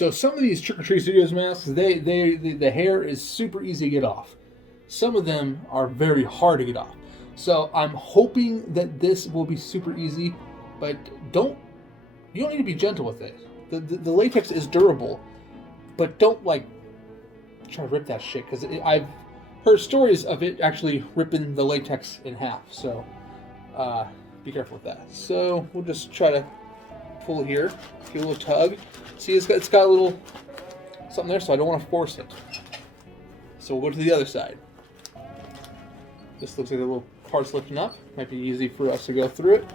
So some of these Trick or Treat Studios masks, the hair is super easy to get off. Some of them are very hard to get off. So I'm hoping that this will be super easy, but you don't need to be gentle with it. The latex is durable, but don't like try to rip that shit, because I've heard stories of it actually ripping the latex in half. So be careful with that. So we'll just try to pull here, give a little tug. See, it's got a little something there, so I don't want to force it. So we'll go to the other side. This looks like the little part's lifting up. Might be easy for us to go through it.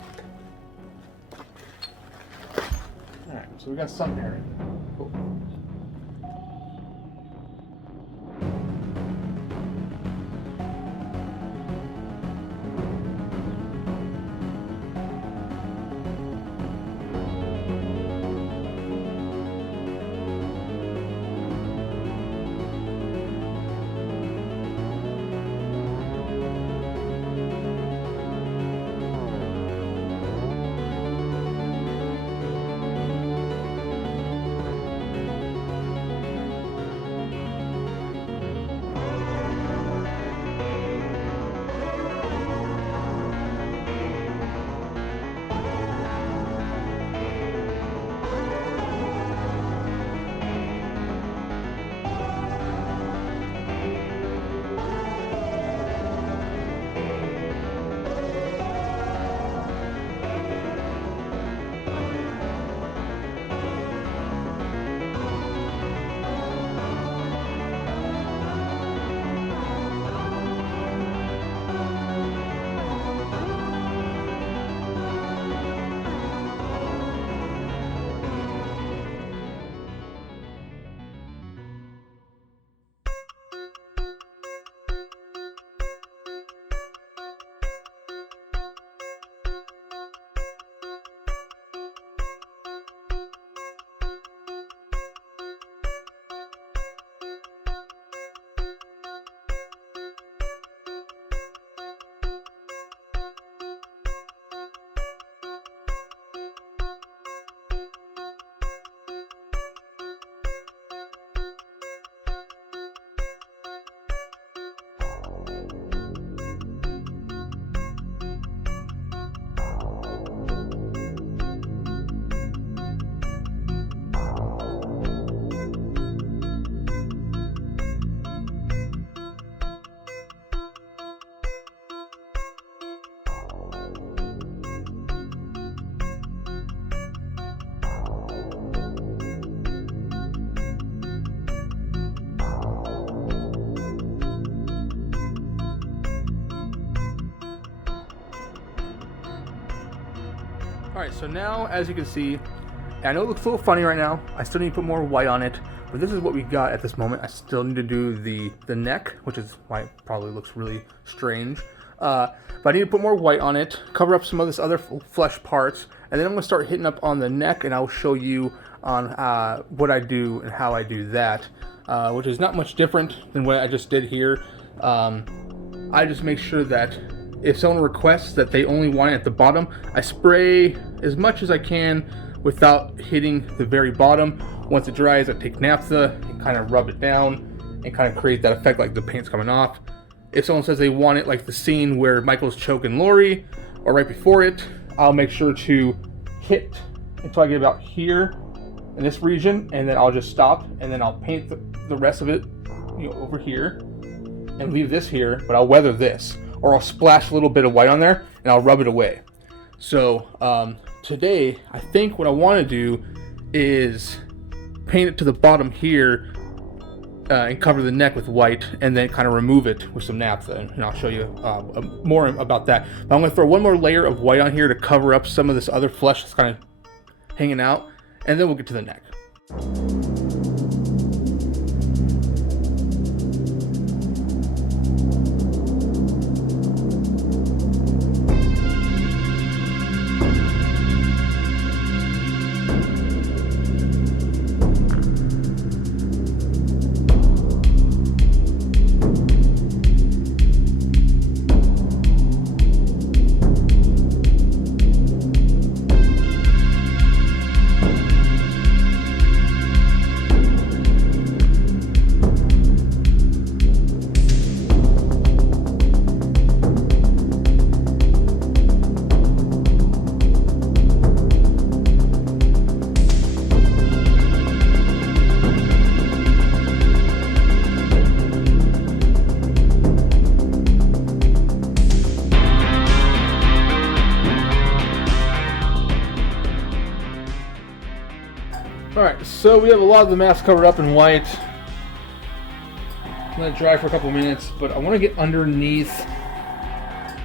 Alright, so we got some hair in. Cool. Alright, so now, as you can see, I know it looks a little funny right now. I still need to put more white on it, but this is what we got at this moment. I still need to do the neck, which is why it probably looks really strange. But I need to put more white on it, cover up some of this other flesh parts, and then I'm going to start hitting up on the neck, and I'll show you on what I do and how I do that, which is not much different than what I just did here. I just make sure that if someone requests that they only want it at the bottom, I spray as much as I can without hitting the very bottom. Once it dries, I take naphtha and kind of rub it down and kind of create that effect like the paint's coming off. If someone says they want it like the scene where Michael's choking Lori, or right before it, I'll make sure to hit until I get about here in this region, and then I'll just stop, and then I'll paint the rest of it, over here, and leave this here, but I'll weather this. Or I'll splash a little bit of white on there and I'll rub it away. So today, I think what I want to do is paint it to the bottom here and cover the neck with white, and then kind of remove it with some naphtha, and I'll show you more about that. But I'm going to throw one more layer of white on here to cover up some of this other flesh that's kind of hanging out, and then we'll get to the neck. So we have a lot of the mask covered up in white. Let it dry for a couple minutes, but I want to get underneath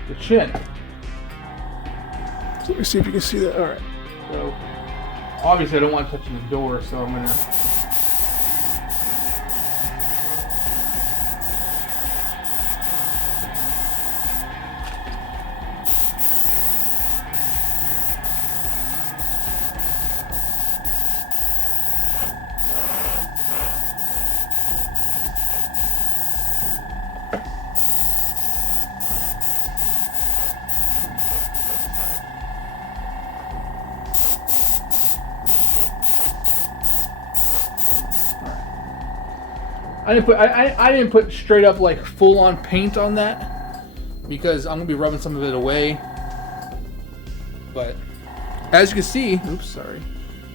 the chin. So let me see if you can see that. All right. So obviously I don't want to touch the door, so I'm gonna. I didn't put straight up like full on paint on that because I'm gonna be rubbing some of it away. But as you can see, oops, sorry,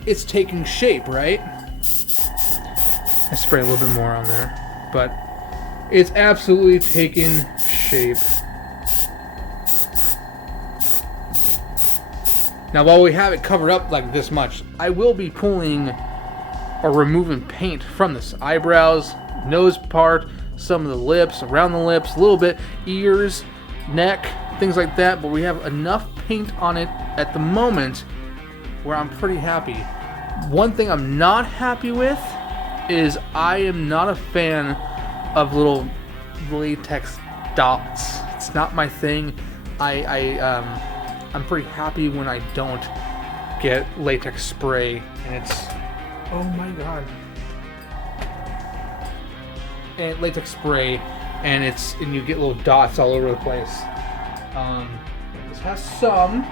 it's taking shape, right? I spray a little bit more on there, but it's absolutely taken shape. Now, while we have it covered up like this much, I will be pulling or removing paint from this eyebrows, nose part, some of the lips, around the lips, a little bit, ears, neck, things like that, but we have enough paint on it at the moment where I'm pretty happy. One thing I'm not happy with is I am not a fan of little latex dots. It's not my thing. I'm pretty happy when I don't get latex spray and it's, oh my god. And latex spray, and you get little dots all over the place. This has some,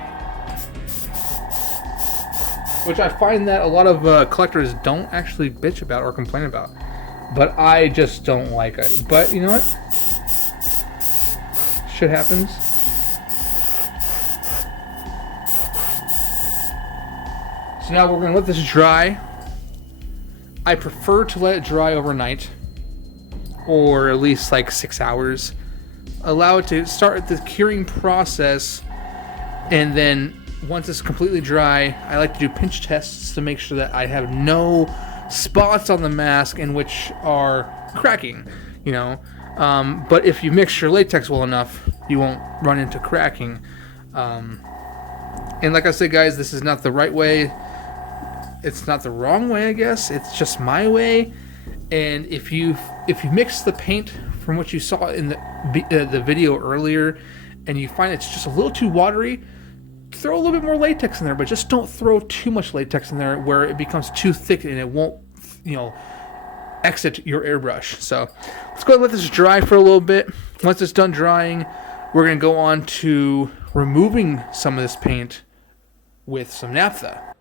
which I find that a lot of collectors don't actually bitch about or complain about, but I just don't like it. But you know what? Shit happens. So now we're gonna let this dry. I prefer to let it dry overnight, or at least like 6 hours. Allow it to start the curing process, and then once it's completely dry, I like to do pinch tests to make sure that I have no spots on the mask in which are cracking, you know. But if you mix your latex well enough, you won't run into cracking. And like I said, guys, this is not the right way. It's not the wrong way, I guess. It's just my way. And if you mix the paint from what you saw in the video earlier, and you find it's just a little too watery, throw a little bit more latex in there, but just don't throw too much latex in there where it becomes too thick and it won't, you know, exit your airbrush. So let's go ahead and let this dry for a little bit. Once it's done drying, we're going to go on to removing some of this paint with some naphtha.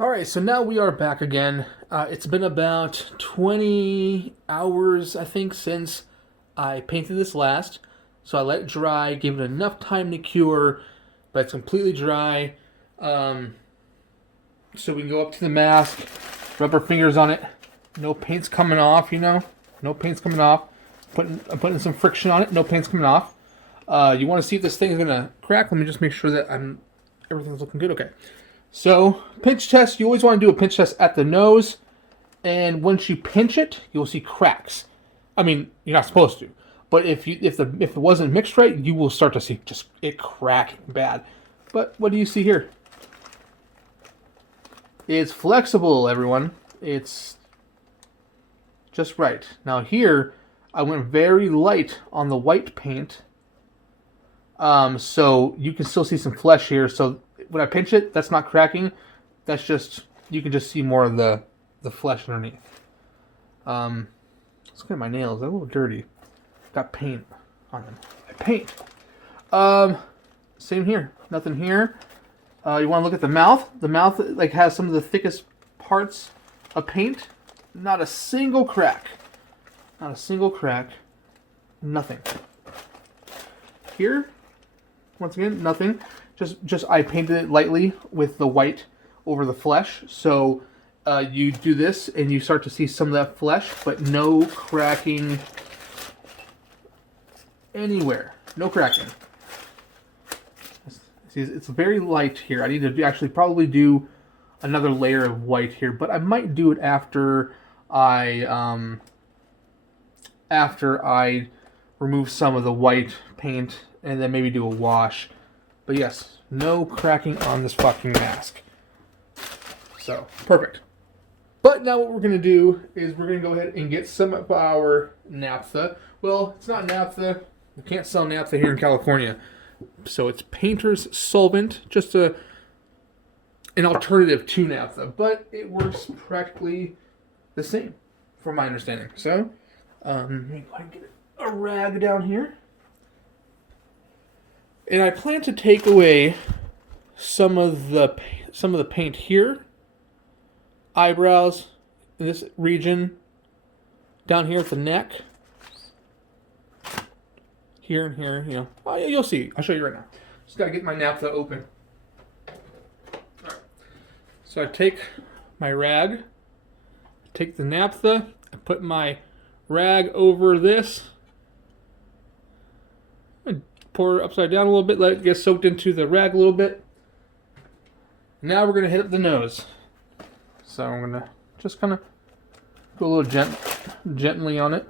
Alright, so now we are back again. It's been about 20 hours, I think, since I painted this last. So I let it dry, gave it enough time to cure, but it's completely dry. So we can go up to the mask, rub our fingers on it. No paint's coming off, you know? No paint's coming off. I'm putting some friction on it, no paint's coming off. You want to see if this thing is going to crack? Let me just make sure that everything's looking good. Okay. So, pinch test, you always want to do a pinch test at the nose, and once you pinch it, you'll see cracks. I mean, you're not supposed to, but if it wasn't mixed right, you will start to see just it cracking bad. But what do you see here? It's flexible, everyone. It's just right. Now here, I went very light on the white paint, so you can still see some flesh here. So when I pinch it, that's not cracking. That's just, you can just see more of the flesh underneath. Let's look at my nails. They're a little dirty. Got paint on them. I paint. Same here. Nothing here. You want to look at the mouth. The mouth like has some of the thickest parts of paint. Not a single crack. Not a single crack. Nothing. Here, once again, nothing. Just I painted it lightly with the white over the flesh. So you do this and you start to see some of that flesh, but no cracking anywhere. No cracking. See, it's very light here. I need to actually probably do another layer of white here, but I might do it after I remove some of the white paint and then maybe do a wash. But yes, no cracking on this fucking mask. So, perfect. But now what we're going to do is we're going to go ahead and get some of our naphtha. Well, it's not naphtha. We can't sell naphtha here in California. So it's painter's solvent, just an alternative to naphtha. But it works practically the same, from my understanding. So, let me go ahead and get a rag down here. And I plan to take away some of the paint here, eyebrows, in this region, down here at the neck, here and here, you know. Oh, yeah, you'll see. I'll show you right now. Just gotta get my naphtha open. All right. So I take my rag, take the naphtha, I put my rag over this, pour it upside down a little bit, let it get soaked into the rag a little bit. Now we're going to hit up the nose. So I'm going to just kind of go a little gently on it.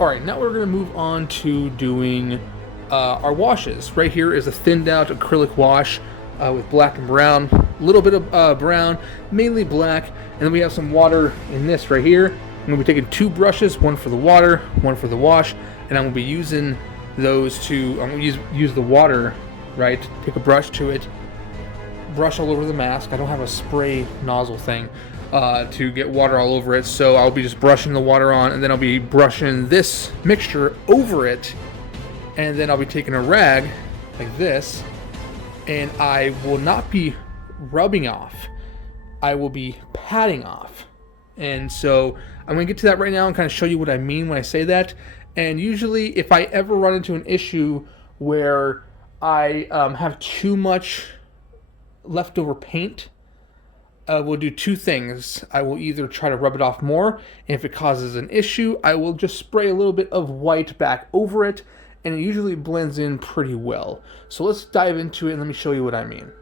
Alright, now we're going to move on to doing our washes. Right here is a thinned out acrylic wash with black and brown, a little bit of brown, mainly black, and then we have some water in this right here. I'm going to be taking two brushes, one for the water, one for the wash, and I'm going to be using those to, I'm going to use the water, right, take a brush to it, brush all over the mask. I don't have a spray nozzle thing to get water all over it, so I'll be just brushing the water on, and then I'll be brushing this mixture over it, and then I'll be taking a rag like this, and I will not be rubbing off, I will be patting off. And so I'm going to get to that right now and kind of show you what I mean when I say that. And usually if I ever run into an issue where I have too much leftover paint, we'll do two things. I will either try to rub it off more, and if it causes an issue, I will just spray a little bit of white back over it, and it usually blends in pretty well. So let's dive into it and let me show you what I mean.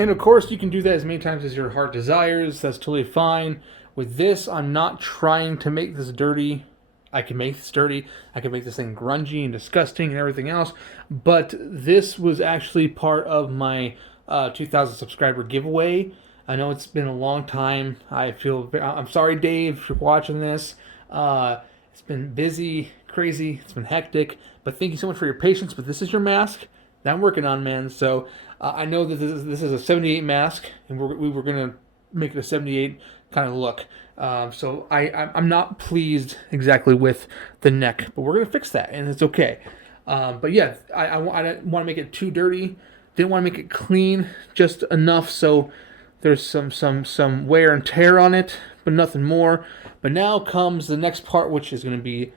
And of course, you can do that as many times as your heart desires. That's totally fine. With this, I'm not trying to make this dirty. I can make this dirty. I can make this thing grungy and disgusting and everything else. But this was actually part of my 2,000 subscriber giveaway. I know it's been a long time. I'm sorry, Dave, if you're watching this. It's been busy, crazy. It's been hectic. But thank you so much for your patience. But this is your mask that I'm working on, man. So I know that this is a 78 mask, and we were gonna make it a 78 kind of look. So I'm not pleased exactly with the neck, but we're gonna fix that, and it's okay. But yeah, I didn't want to make it too dirty. Didn't want to make it clean, just enough so there's some wear and tear on it, but nothing more. But now comes the next part, which is going to be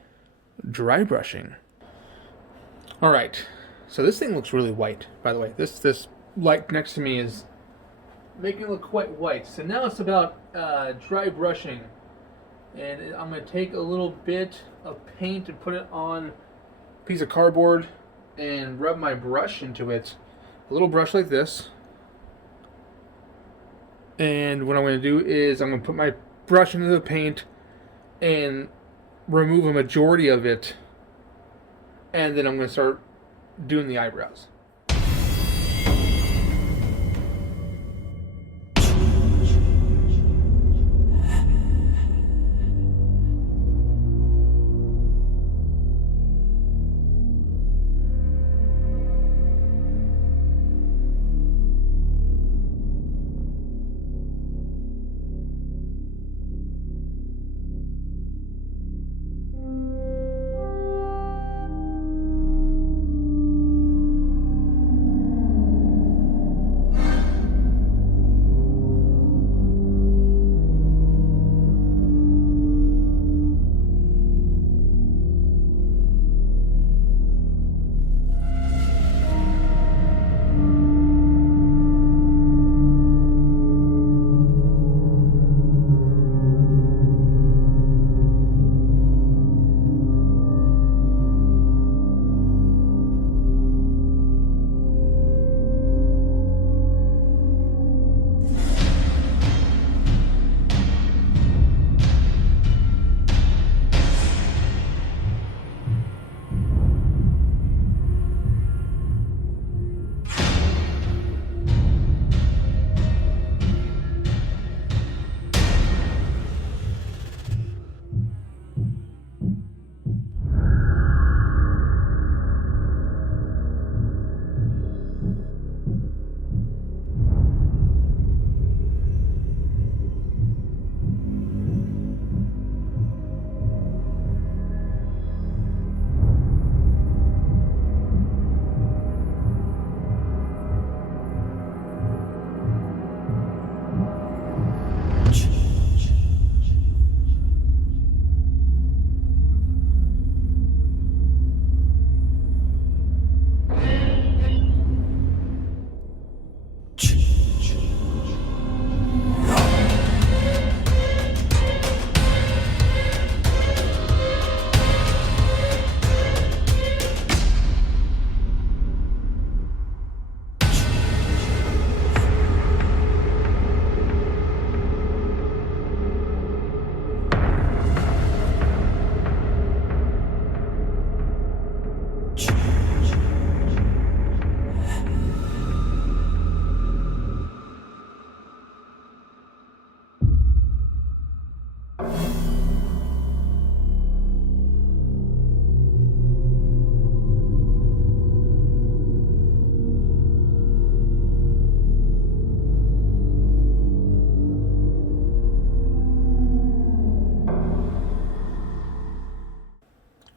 dry brushing. All right, so this thing looks really white, by the way. This light next to me is making it look quite white. So now it's about dry brushing, and I'm going to take a little bit of paint and put it on a piece of cardboard and rub my brush into it. A little brush like this. And what I'm going to do is I'm going to put my brush into the paint and remove a majority of it. And then I'm going to start doing the eyebrows.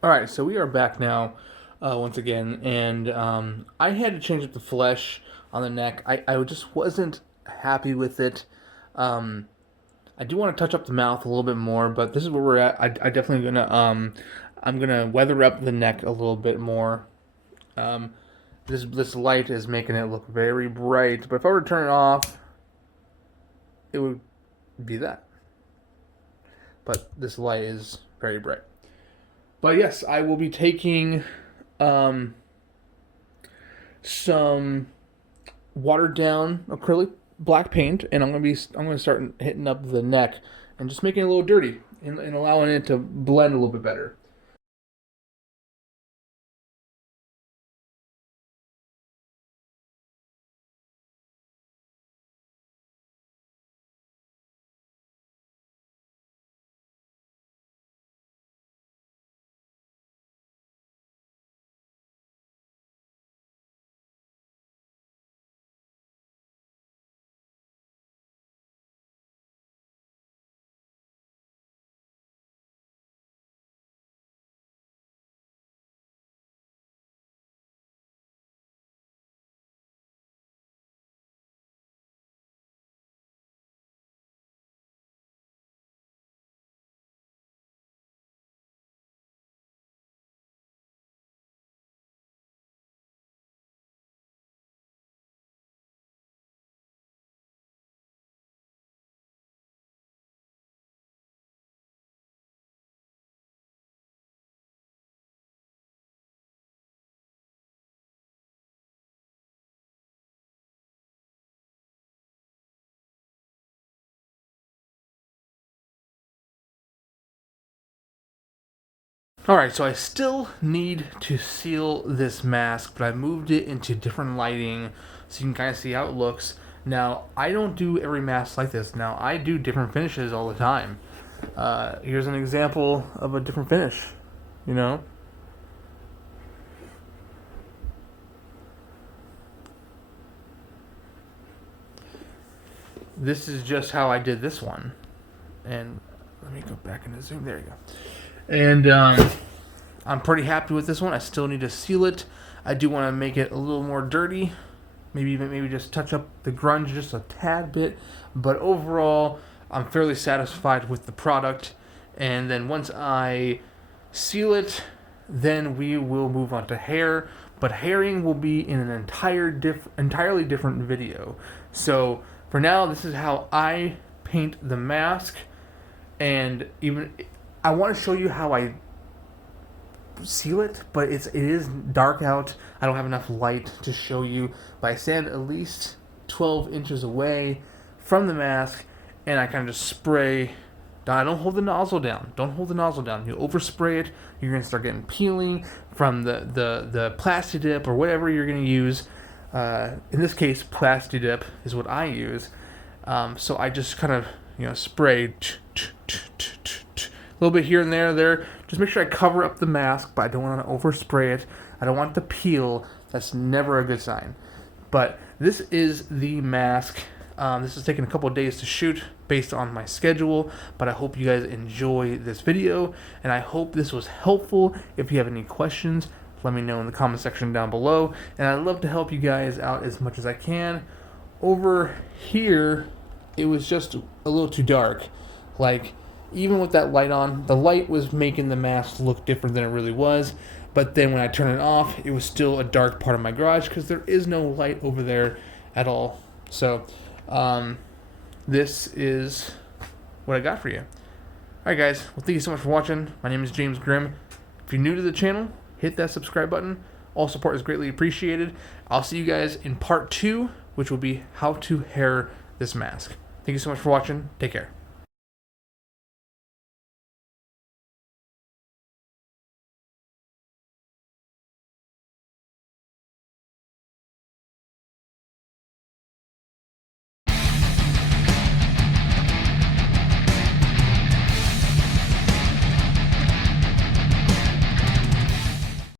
Alright, so we are back now, once again, and I had to change up the flesh on the neck. I just wasn't happy with it. I do want to touch up the mouth a little bit more, but this is where we're at. I definitely I'm gonna weather up the neck a little bit more. This light is making it look very bright, but if I were to turn it off, it would be that. But this light is very bright. But yes, I will be taking some watered down acrylic black paint, and I'm gonna start hitting up the neck and just making it a little dirty and allowing it to blend a little bit better. Alright, so I still need to seal this mask, but I moved it into different lighting so you can kind of see how it looks. Now, I don't do every mask like this. Now, I do different finishes all the time. Here's an example of a different finish, you know? This is just how I did this one. And let me go back into Zoom. There you go. And I'm pretty happy with this one. I still need to seal it. I do want to make it a little more dirty. Maybe just touch up the grunge just a tad bit. But overall, I'm fairly satisfied with the product. And then once I seal it, then we will move on to hair. But hairing will be in an entirely different video. So for now, this is how I paint the mask. And even I want to show you how I seal it, but it is dark out. I don't have enough light to show you, but I stand at least 12 inches away from the mask, and I kind of just spray. I don't hold the nozzle down. Don't hold the nozzle down. You overspray it, you're going to start getting peeling from the Plasti Dip or whatever you're going to use. In this case, Plasti Dip is what I use. So I just kind of spray a little bit here and there. Just make sure I cover up the mask, but I don't want to overspray it. I don't want it to peel. That's never a good sign. But this is the mask. This has taken a couple of days to shoot based on my schedule, but I hope you guys enjoy this video, and I hope this was helpful. If you have any questions, let me know in the comment section down below, and I'd love to help you guys out as much as I can. Over here, it was just a little too dark. Like, even with that light on, the light was making the mask look different than it really was. But then when I turn it off, it was still a dark part of my garage because there is no light over there at all. So, this is what I got for you. Alright guys, well thank you so much for watching. My name is James Grimm. If you're new to the channel, hit that subscribe button. All support is greatly appreciated. I'll see you guys in part 2, which will be how to hair this mask. Thank you so much for watching. Take care.